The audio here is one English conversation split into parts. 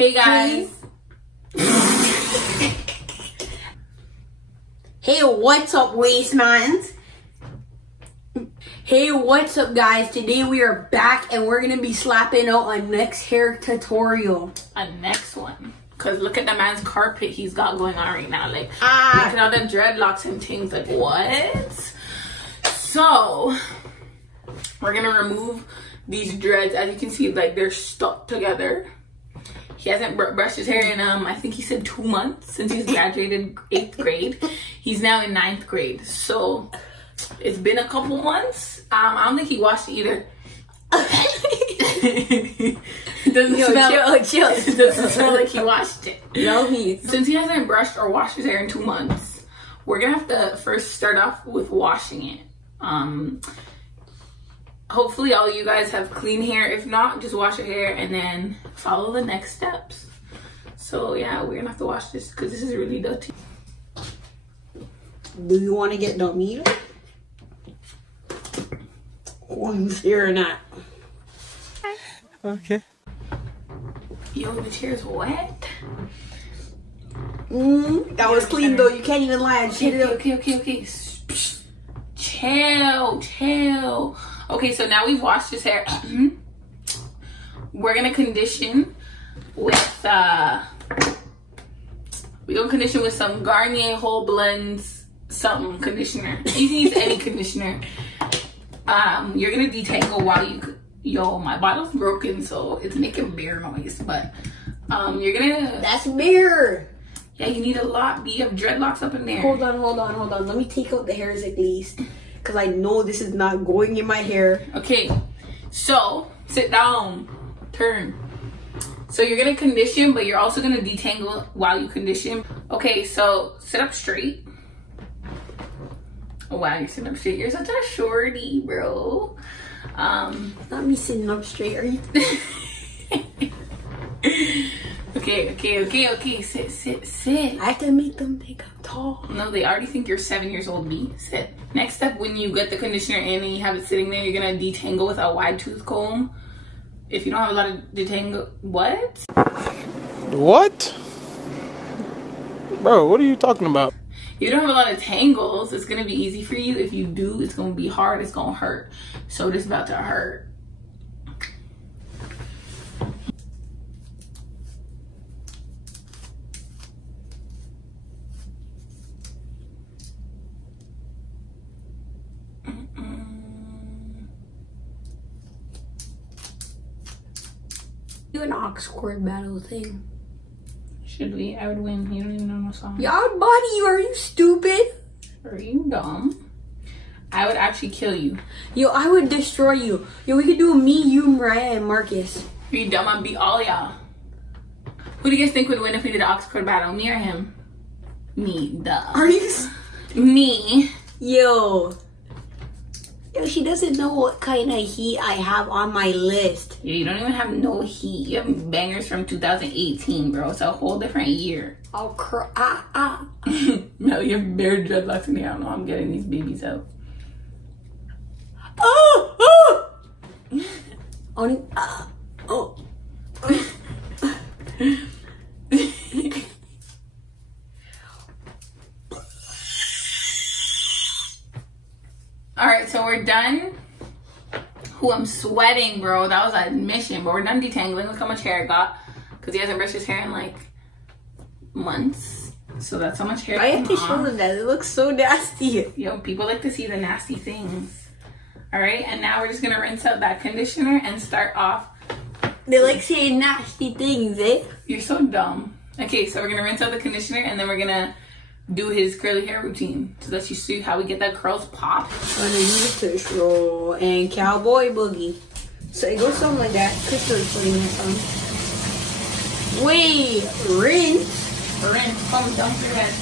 Hey guys. Hey, what's up, Wastemans? Hey, what's up, guys? Today we are back and we're gonna be slapping out a next hair tutorial. A next one. Cause look at the man's carpet he's got going on right now. Like, look at all the dreadlocks and things. Like, what? So, we're gonna remove these dreads. As you can see, like, they're stuck together. He hasn't brushed his hair in, I think he said 2 months since he's graduated 8th grade. He's now in 9th grade. So, it's been a couple months. I don't think he washed it either. It doesn't chill. It doesn't smell like he washed it. No, Since he hasn't brushed or washed his hair in 2 months, we're gonna have to first start off with washing it. Hopefully all you guys have clean hair. If not, just wash your hair and then follow the next steps. So yeah, we're gonna have to wash this because this is really dirty. Do you want to get the meat? Or you staring at? Okay. Yo, the chair's wet. That was clean though. You can't even lie. Okay. Chill. Okay, so now we've washed his hair. We're gonna condition with some Garnier Whole Blends something conditioner. You can use any conditioner. You're gonna detangle while yo, my bottle's broken, so it's making beer noise, but you're gonna, that's beer. Yeah, you need a lot. You have dreadlocks up in there. Hold on. Let me take out the hairs at least, because I know this is not going in my hair. Okay, so sit down, turn. So you're gonna condition, but you're also gonna detangle while you condition. Okay, so sit up straight. Oh wow, you're sitting up straight. You're such a shorty, bro. Not me sitting up straight. Are you? Okay. Sit. I have to make them think I'm tall. No, they already think you're 7 years old, B. Sit. Next step, when you get the conditioner in and you have it sitting there, you're gonna detangle with a wide tooth comb. If you don't have a lot of detangle, what? What? Bro, what are you talking about? You don't have a lot of tangles, it's gonna be easy for you. If you do, it's gonna be hard, it's gonna hurt. So this is about to hurt. Do an Oxford battle thing. Should we? I would win. You don't even know no song. Yeah, I would body you. Are you stupid? Are you dumb? I would actually kill you. Yo, I would destroy you. Yo, we could do me, you, Mariah, and Marcus. Are you dumb? I'd beat all y'all. Who do you guys think would win if we did an Oxford battle? Me or him? Me, duh. Are you? Me. Yo, she doesn't know what kind of heat I have on my list. Yeah, you don't even have no heat. You have bangers from 2018, bro. It's a whole different year. I'll cry. No, you have bare dreadlocks in here. I don't know. I'm getting these babies out. Only. All right, so we're done. Ooh, I'm sweating, bro. That was a mission, but we're done detangling. Look how much hair I got, because he hasn't brushed his hair in like months. So that's how much hair. I have to show them that. It looks so nasty. Yo, people like to see the nasty things. All right, and now we're just gonna rinse out that conditioner and start off. They like saying nasty things, eh? You're so dumb. Okay, so we're gonna rinse out the conditioner and then we're gonna do his curly hair routine so that you see how we get that curls pop. I'm gonna use a tush roll and cowboy boogie. So it goes something like that. Crystal's putting this on. Wait, rinse. Come dump your head.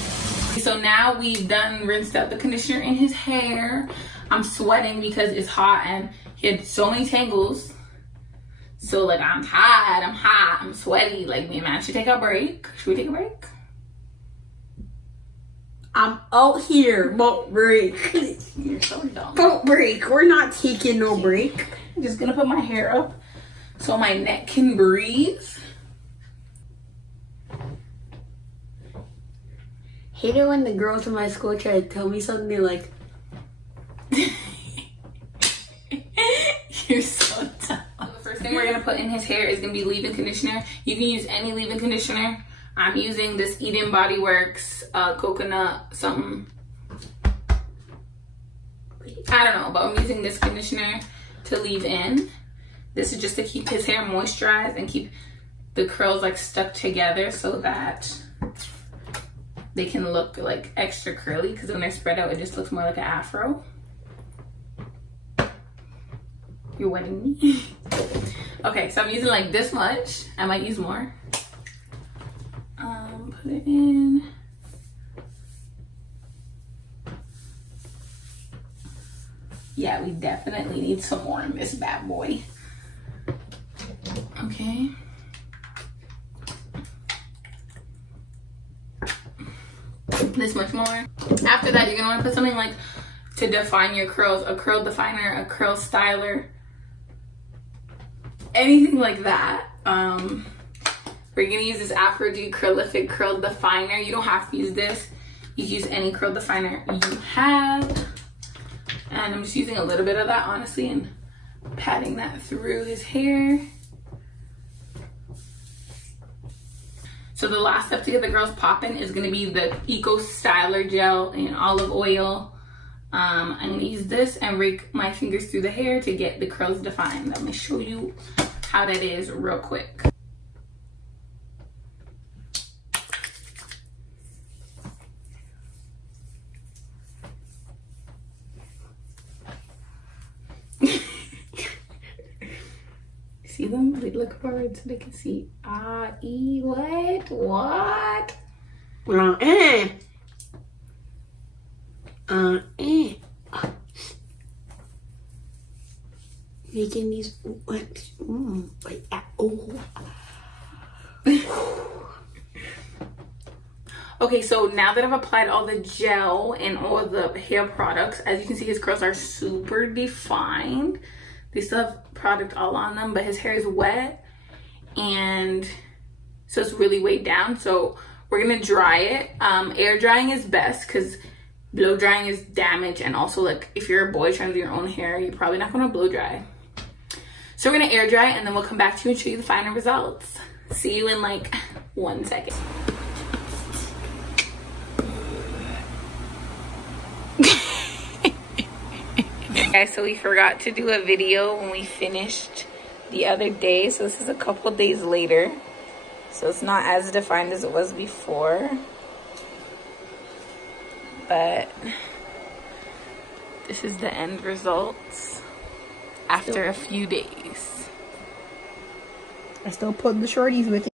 So now we've done rinsed out the conditioner in his hair. I'm sweating because it's hot and he had so many tangles. So like I'm tired, I'm hot, I'm sweaty. Like me and man should take a break. Should we take a break? I'm out here, but break. You're so dumb. Don't break. We're not taking no break. I'm just gonna put my hair up so my neck can breathe. hate it when the girls in my school try to tell me something like, you're so dumb. The first thing we're gonna put in his hair is gonna be leave-in conditioner. You can use any leave-in conditioner. I'm using this Eden Body Works coconut something. I don't know, but I'm using this conditioner to leave in. This is just to keep his hair moisturized and keep the curls like stuck together so that they can look like extra curly, because when they're spread out, it just looks more like an afro. You're wetting me. Okay, so I'm using like this much. I might use more. Put it in. Yeah, we definitely need some more in this bad boy. Okay. This much more. After that, you're gonna wanna put something like to define your curls, a curl definer, a curl styler, anything like that. We're gonna use this Afro Curlific Curl Definer. You don't have to use this. You can use any curl definer you have. And I'm just using a little bit of that, honestly, and patting that through his hair. So the last step to get the girls popping is gonna be the Eco Styler Gel in olive oil. I'm gonna use this and rake my fingers through the hair to get the curls defined. Let me show you how that is real quick. See them? They look forward so they can see. What? What? Making these. Okay, so now that I've applied all the gel and all the hair products, as you can see, his curls are super defined. They still have product all on them, but his hair is wet, and so it's really weighed down. So we're gonna dry it. Air drying is best because blow drying is damage, and also like if you're a boy trying to do your own hair, you're probably not gonna blow dry. So we're gonna air dry, and then we'll come back to you and show you the final results. See you in like 1 second. Guys, so we forgot to do a video when we finished the other day, so this is a couple days later, so it's not as defined as it was before, but this is the end results after a few days. I still put the shorties with it.